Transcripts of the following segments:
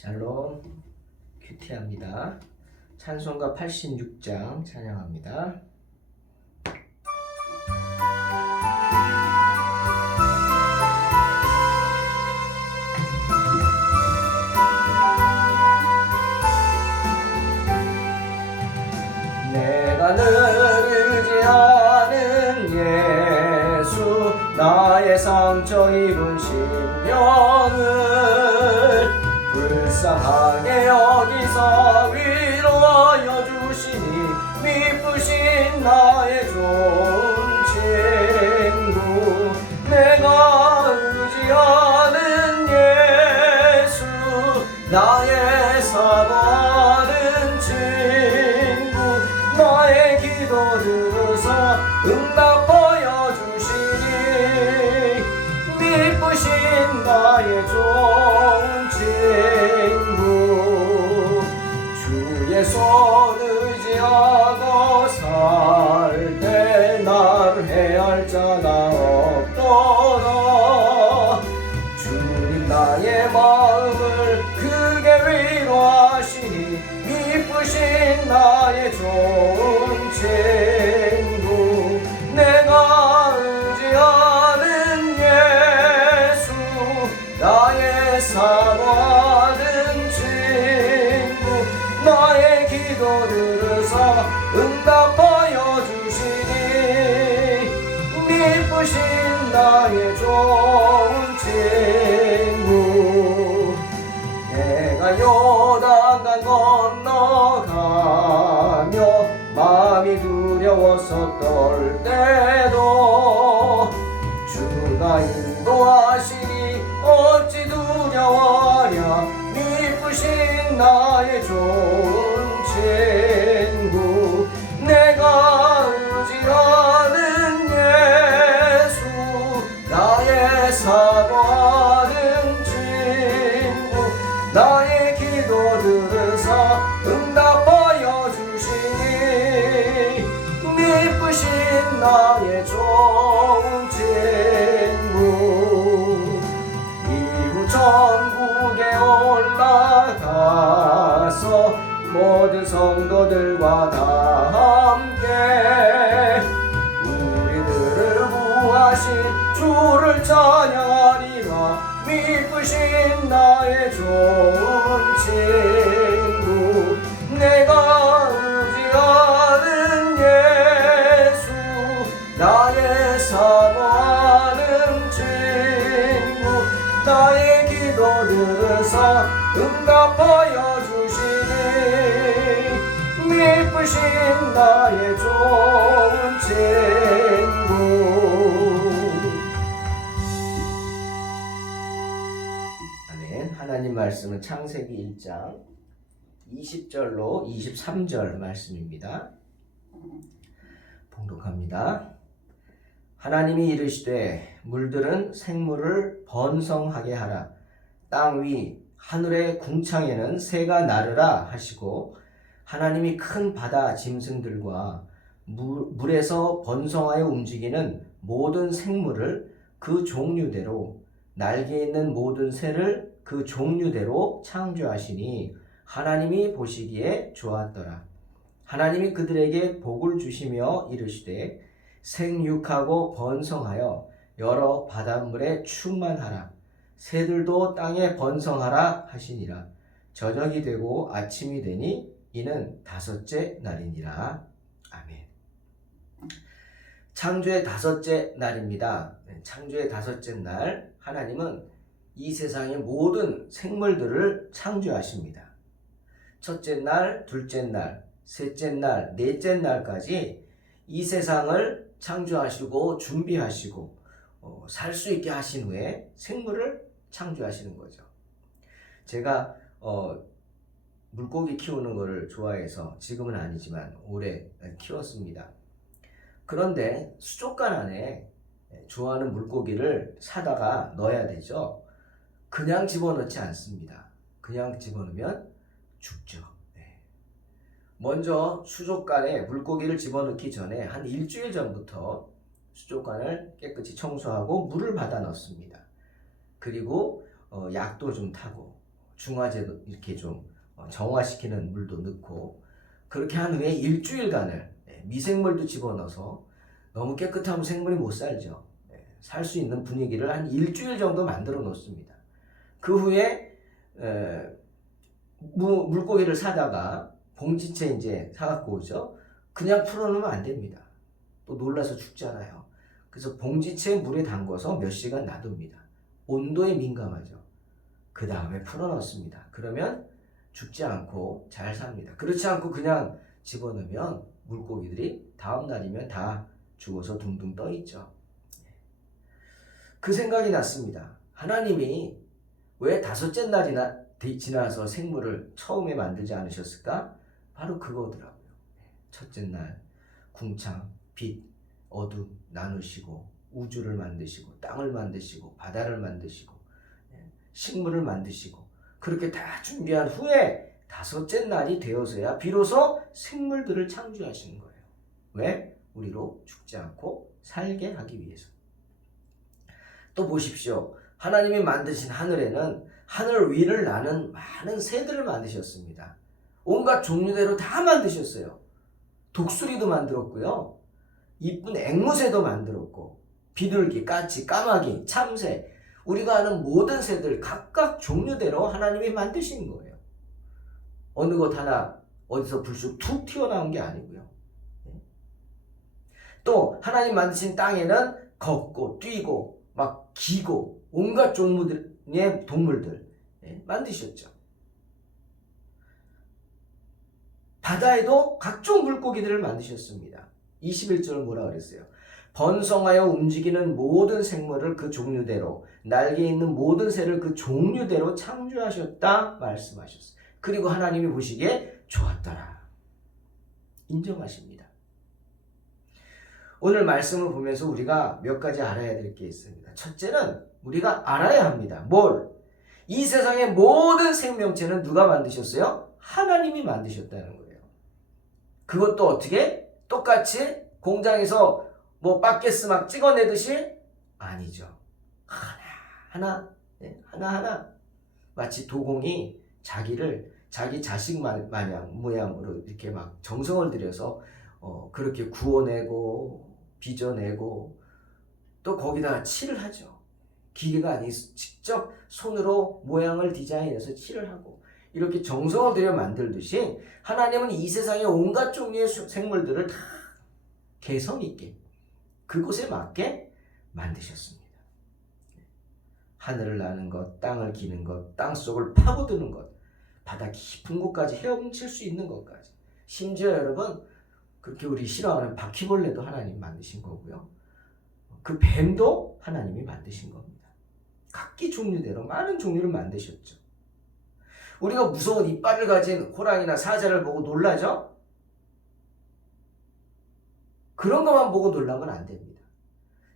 샬롬 큐티합니다. 찬송가 86장 찬양합니다. 내가 늘 의지하는 예수, 나의 상처 입은 심령을 불쌍하게 여기서 위로하여 주시니 미쁘신 나의 좋은 친구. 내가 의지하는 예수, 나의 사모하는 친구. 나의 기도 들으서 응답하여 주시니 미쁘신 나의 좋은 친구. 주의 손 의지하고 살 때 나를 해할 자가 없도다. 주님 나의 마음을 크게 위로하시니 미쁘신 나의 좋은 친구. 내가 의지하는 예수, 나의 사모하는 친구. 나의 기도 들으사 응답하여 주시니 미쁘신 나의 좋은 친구. 내가 요단강 건너가며 마음이 두려워서 떨 때도 주가 인도하시니 어찌 두려워하랴. 미쁘신 나의 좋은 친구. 내가 의지하는 예수, 나의 사모하는 친구. 나의 기도 들으사 응답하여 주시니 미쁘신 나의 좋은 친구. 이후 천국에 올라가서 모든 성도들과 다 함께 우리들을 구하신 주를 찬양하리라. 미쁘신 나의 좋은 친구. 내가 의지하는 예수, 나의 사모하는 친구. 나의 기도 들으사 응답하여 주시니 미쁘신 나의 좋은 친구. 하나님 말씀은 창세기 1장 20절로 23절 말씀입니다. 봉독합니다. 하나님이 이르시되 물들은 생물을 번성하게 하라. 땅 위 하늘의 궁창에는 새가 나르라 하시고, 하나님이 큰 바다 짐승들과 물에서 번성하여 움직이는 모든 생물을 그 종류대로, 날개 있는 모든 새를 그 종류대로 창조하시니 하나님이 보시기에 좋았더라. 하나님이 그들에게 복을 주시며 이르시되 생육하고 번성하여 여러 바닷물에 충만하라. 새들도 땅에 번성하라 하시니라. 저녁이 되고 아침이 되니 이는 다섯째 날이니라. 아멘. 창조의 다섯째 날입니다. 창조의 다섯째 날 하나님은 이 세상의 모든 생물들을 창조하십니다. 첫째 날, 둘째 날, 셋째 날, 넷째 날까지 이 세상을 창조하시고 준비하시고 살 수 있게 하신 후에 생물을 창조하시는 거죠. 제가 물고기 키우는 것을 좋아해서 지금은 아니지만 오래 키웠습니다. 그런데 수족관 안에 좋아하는 물고기를 사다가 넣어야 되죠. 그냥 집어넣지 않습니다. 그냥 집어넣으면 죽죠. 먼저 수족관에 물고기를 집어넣기 전에 한 일주일 전부터 수족관을 깨끗이 청소하고 물을 받아 넣습니다. 그리고 약도 좀 타고 중화제도 이렇게 좀 정화시키는 물도 넣고 그렇게 한 후에 일주일간을 미생물도 집어넣어서 너무 깨끗하면 생물이 못 살죠. 살 수 있는 분위기를 한 일주일 정도 만들어 놓습니다. 그 후에 물고기를 사다가 봉지채 이제 사갖고 오죠. 그냥 풀어놓으면 안 됩니다. 또 놀라서 죽잖아요. 그래서 봉지채 물에 담궈서 몇 시간 놔둡니다. 온도에 민감하죠. 그 다음에 풀어넣습니다. 그러면 죽지 않고 잘 삽니다. 그렇지 않고 그냥 집어넣으면 물고기들이 다음 날이면 다 죽어서 둥둥 떠 있죠. 그 생각이 났습니다. 하나님이 왜 다섯째 날이나 지나서 생물을 처음에 만들지 않으셨을까? 바로 그거더라고요. 첫째 날 궁창, 빛, 어둠 나누시고 우주를 만드시고 땅을 만드시고 바다를 만드시고 식물을 만드시고 그렇게 다 준비한 후에 다섯째 날이 되어서야 비로소 생물들을 창조하시는 거예요. 왜? 우리로 죽지 않고 살게 하기 위해서. 또 보십시오. 하나님이 만드신 하늘에는 하늘 위를 나는 많은 새들을 만드셨습니다. 온갖 종류대로 다 만드셨어요. 독수리도 만들었고요. 이쁜 앵무새도 만들었고 비둘기, 까치, 까마귀, 참새 우리가 아는 모든 새들 각각 종류대로 하나님이 만드신 거예요. 어느 것 하나 어디서 불쑥 툭 튀어나온 게 아니고요. 또 하나님 만드신 땅에는 걷고 뛰고 막 기고 온갖 종류의 동물들 만드셨죠. 바다에도 각종 물고기들을 만드셨습니다. 21절 뭐라 그랬어요? 번성하여 움직이는 모든 생물을 그 종류대로 날개 있는 모든 새를 그 종류대로 창조하셨다 말씀하셨어요. 그리고 하나님이 보시기에 좋았더라. 인정하십니다. 오늘 말씀을 보면서 우리가 몇 가지 알아야 될 게 있습니다. 첫째는 우리가 알아야 합니다. 뭘? 이 세상의 모든 생명체는 누가 만드셨어요? 하나님이 만드셨다는 거예요. 그것도 어떻게? 똑같이 공장에서 뭐 바게스 막 찍어내듯이? 아니죠. 하나하나 마치 도공이 자기 자식 마냥 모양으로 이렇게 막 정성을 들여서 그렇게 구워내고 빚어내고 또 거기다가 칠을 하죠. 기계가 아니 직접 손으로 모양을 디자인해서 칠을 하고 이렇게 정성을 들여 만들듯이 하나님은 이 세상의 온갖 종류의 생물들을 다 개성 있게 그곳에 맞게 만드셨습니다. 하늘을 나는 것, 땅을 기는 것, 땅속을 파고드는 것, 바다 깊은 곳까지 헤엄칠 수 있는 것까지. 심지어 여러분 그렇게 우리 싫어하는 바퀴벌레도 하나님 만드신 거고요. 그 뱀도 하나님이 만드신 겁니다. 각기 종류대로 많은 종류를 만드셨죠. 우리가 무서운 이빨을 가진 호랑이나 사자를 보고 놀라죠? 그런 것만 보고 놀라면 안 됩니다.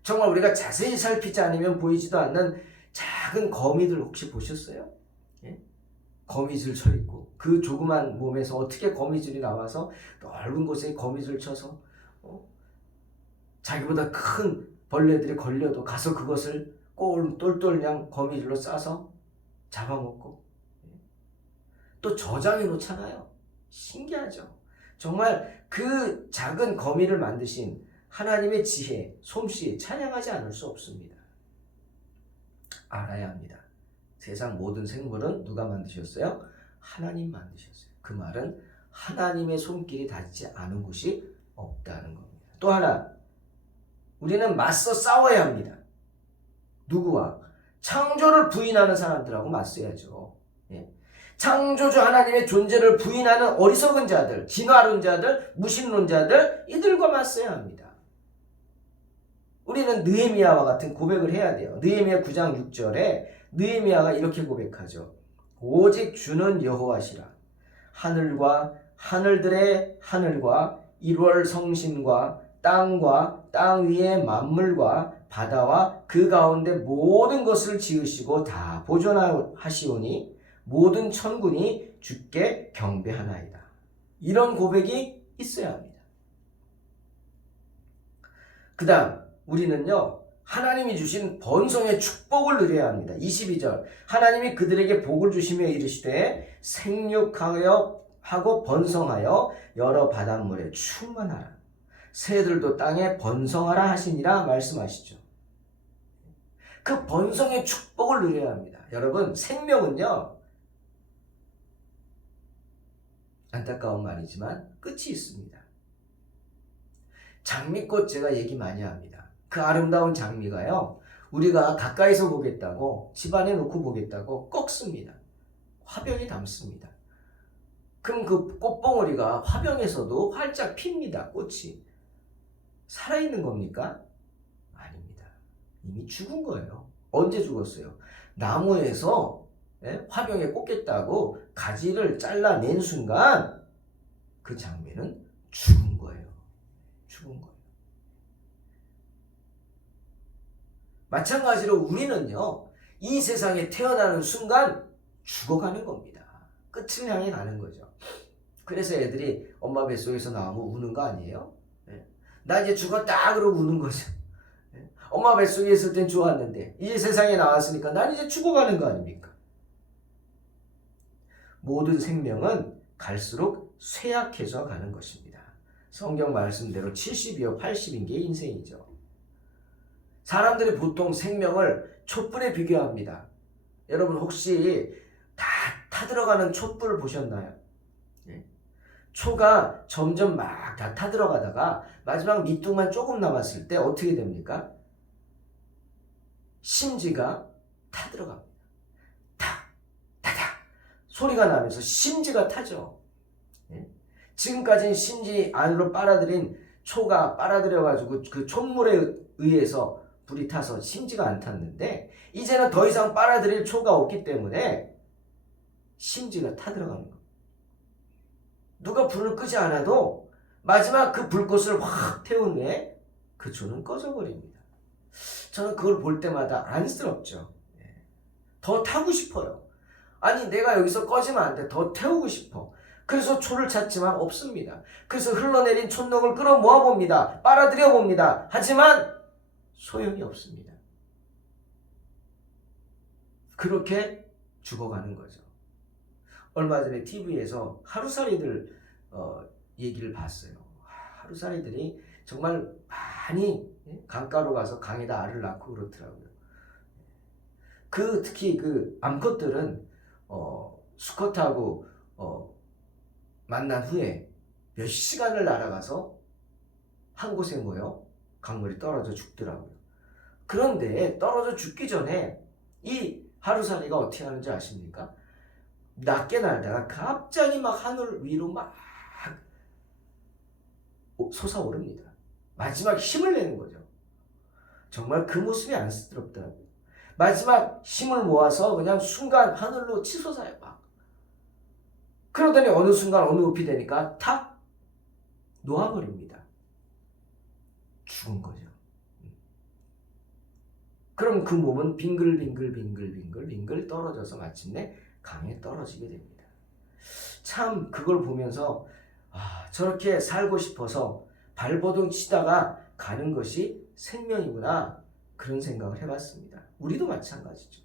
정말 우리가 자세히 살피지 않으면 보이지도 않는 작은 거미들 혹시 보셨어요? 예? 거미줄 쳐 있고 그 조그만 몸에서 어떻게 거미줄이 나와서 넓은 곳에 거미줄 쳐서 자기보다 큰 벌레들이 걸려도 가서 그것을 똘똘 그냥 거미줄로 싸서 잡아먹고 또 저장해 놓잖아요. 신기하죠. 정말 그 작은 거미를 만드신 하나님의 지혜, 솜씨 찬양하지 않을 수 없습니다. 알아야 합니다. 세상 모든 생물은 누가 만드셨어요? 하나님 만드셨어요. 그 말은 하나님의 손길이 닿지 않은 곳이 없다는 겁니다. 또 하나, 우리는 맞서 싸워야 합니다. 누구와? 창조를 부인하는 사람들하고 맞서야죠. 예. 창조주 하나님의 존재를 부인하는 어리석은 자들, 진화론자들, 무신론자들 이들과 맞서야 합니다. 우리는 느헤미야와 같은 고백을 해야 돼요. 느헤미야 9장 6절에 느헤미야가 이렇게 고백하죠. 오직 주는 여호와시라. 하늘과 하늘들의 하늘과 1월 성신과 땅과 땅 위의 만물과 바다와 그 가운데 모든 것을 지으시고 다 보존하시오니 모든 천군이 주께 경배하나이다. 이런 고백이 있어야 합니다. 그 다음 우리는요 하나님이 주신 번성의 축복을 누려야 합니다. 22절 하나님이 그들에게 복을 주시며 이르시되 생육하여 하고 번성하여 여러 바닷물에 충만하라. 새들도 땅에 번성하라 하시니라 말씀하시죠. 그 번성의 축복을 누려야 합니다. 여러분 생명은요 안타까운 말이지만 끝이 있습니다. 장미꽃 제가 얘기 많이 합니다. 그 아름다운 장미가요 우리가 가까이서 보겠다고 집안에 놓고 보겠다고 꺾습니다. 화병이 담습니다. 그럼 그 꽃봉오리가 화병에서도 활짝 핍니다. 꽃이 살아있는 겁니까? 아닙니다. 이미 죽은 거예요. 언제 죽었어요? 나무에서 화병에 꽂겠다고 가지를 잘라낸 순간 그 장미는 죽은 거예요. 죽은 거예요. 마찬가지로 우리는요 이 세상에 태어나는 순간 죽어가는 겁니다. 끝을 향해 가는 거죠. 그래서 애들이 엄마 뱃속에서 나오면 우는 거 아니에요? 나 이제 죽었다 그러고 우는 거죠. 엄마 뱃속에 있을 땐 좋았는데 이제 세상에 나왔으니까 난 이제 죽어가는 거 아닙니까? 모든 생명은 갈수록 쇠약해져 가는 것입니다. 성경 말씀대로 70이요 80인 게 인생이죠. 사람들이 보통 생명을 촛불에 비교합니다. 여러분 혹시 다 타들어가는 촛불을 보셨나요? 초가 점점 막 다 타들어가다가 마지막 밑둥만 조금 남았을 때 어떻게 됩니까? 심지가 타들어갑니다. 탁, 타닥 소리가 나면서 심지가 타죠. 지금까지는 심지 안으로 빨아들인 초가 빨아들여가지고 그 촛물에 의해서 불이 타서 심지가 안 탔는데 이제는 더 이상 빨아들일 초가 없기 때문에 심지가 타들어가는 겁니다. 누가 불을 끄지 않아도 마지막 그 불꽃을 확 태운 후에 그 초는 꺼져버립니다. 저는 그걸 볼 때마다 안쓰럽죠. 더 타고 싶어요. 아니 내가 여기서 꺼지면 안 돼. 더 태우고 싶어. 그래서 초를 찾지만 없습니다. 그래서 흘러내린 촛농을 끌어모아 봅니다. 빨아들여 봅니다. 하지만 소용이 없습니다. 그렇게 죽어가는 거죠. 얼마 전에 TV에서 하루살이들 얘기를 봤어요. 하루살이들이 정말 많이 강가로 가서 강에다 알을 낳고 그렇더라고요. 특히 그 암컷들은 수컷하고 만난 후에 몇 시간을 날아가서 한 곳에 모여 강물이 떨어져 죽더라고요. 그런데 떨어져 죽기 전에 이 하루살이가 어떻게 하는지 아십니까? 낮게 날다가 갑자기 막 하늘 위로 막 솟아오릅니다. 마지막 힘을 내는 거죠. 정말 그 모습이 안쓰럽더라고요. 마지막 힘을 모아서 그냥 순간 하늘로 치솟아요. 막. 그러더니 어느 순간 어느 높이 되니까 탁 놓아버립니다. 죽은 거죠. 그럼 그 몸은 빙글빙글 떨어져서 마침내 강에 떨어지게 됩니다. 참 그걸 보면서 저렇게 살고 싶어서 발버둥 치다가 가는 것이 생명이구나 그런 생각을 해봤습니다. 우리도 마찬가지죠.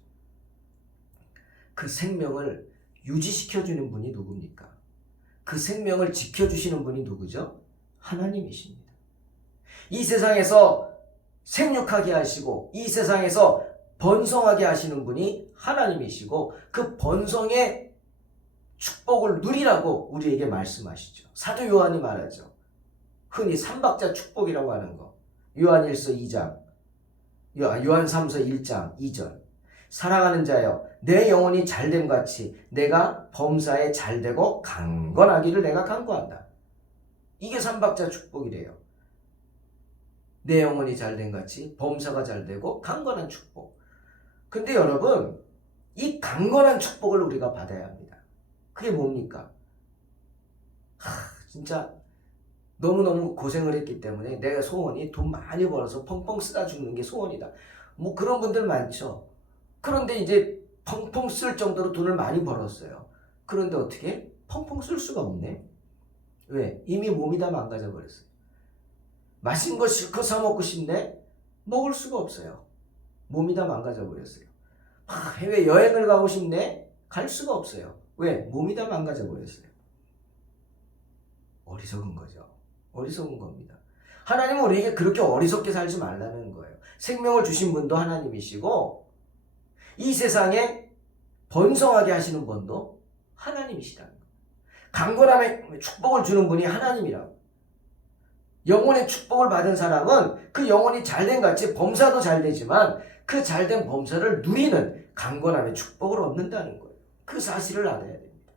그 생명을 유지시켜주는 분이 누굽니까? 그 생명을 지켜주시는 분이 누구죠? 하나님이십니다. 이 세상에서 생육하게 하시고 이 세상에서 번성하게 하시는 분이 하나님이시고 그 번성의 축복을 누리라고 우리에게 말씀하시죠. 사도 요한이 말하죠. 흔히 삼박자 축복이라고 하는 거. 요한일서 2장, 요한3서 1장 2절. 사랑하는 자여 내 영혼이 잘됨 같이 내가 범사에 잘되고 강건하기를 내가 간구한다. 이게 삼박자 축복이래요. 내 영혼이 잘됨 같이 범사가 잘되고 강건한 축복. 근데 여러분 이 강건한 축복을 우리가 받아야 합니다. 그게 뭡니까? 진짜 너무너무 고생을 했기 때문에 내가 소원이 돈 많이 벌어서 펑펑 쓰다 죽는 게 소원이다. 뭐 그런 분들 많죠. 그런데 이제 펑펑 쓸 정도로 돈을 많이 벌었어요. 그런데 어떻게? 펑펑 쓸 수가 없네. 왜? 이미 몸이 다 망가져 버렸어요. 맛있는 거 실컷 사 먹고 싶네? 먹을 수가 없어요. 몸이 다 망가져 버렸어요. 해외 여행을 가고 싶네? 갈 수가 없어요. 왜? 몸이 다 망가져 버렸어요. 어리석은 거죠. 어리석은 겁니다. 하나님은 우리에게 그렇게 어리석게 살지 말라는 거예요. 생명을 주신 분도 하나님이시고 이 세상에 번성하게 하시는 분도 하나님이시다는 거예요. 강건함의 축복을 주는 분이 하나님이라고. 영혼의 축복을 받은 사람은 그 영혼이 잘된 같이 범사도 잘 되지만 그 잘된 범사를 누리는 강건함의 축복을 얻는다는 거예요. 그 사실을 알아야 됩니다.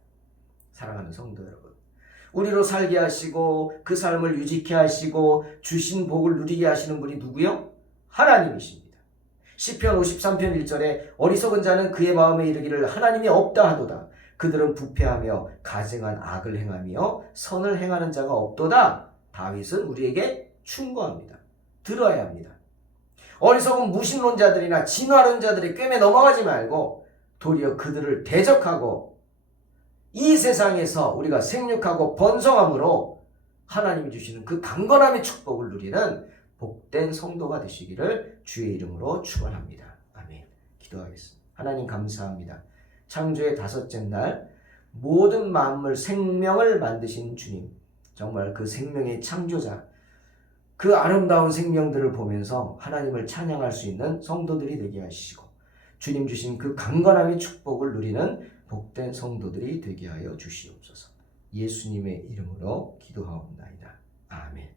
사랑하는 성도 여러분, 우리로 살게 하시고 그 삶을 유지케 하시고 주신 복을 누리게 하시는 분이 누구요? 하나님이십니다. 시편 53편 1절에 어리석은 자는 그의 마음에 이르기를 하나님이 없다 하도다. 그들은 부패하며 가증한 악을 행하며 선을 행하는 자가 없도다. 다윗은 우리에게 충고합니다. 들어야 합니다. 어리석은 무신론자들이나 진화론자들의 꿰매 넘어가지 말고 도리어 그들을 대적하고 이 세상에서 우리가 생육하고 번성함으로 하나님이 주시는 그 강건함의 축복을 누리는 복된 성도가 되시기를 주의 이름으로 축원합니다. 아멘. 기도하겠습니다. 하나님 감사합니다. 창조의 다섯째 날 모든 만물 생명을 만드신 주님, 정말 그 생명의 창조자, 그 아름다운 생명들을 보면서 하나님을 찬양할 수 있는 성도들이 되게 하시고 주님 주신 그 강건함의 축복을 누리는 복된 성도들이 되게 하여 주시옵소서. 예수님의 이름으로 기도하옵나이다. 아멘.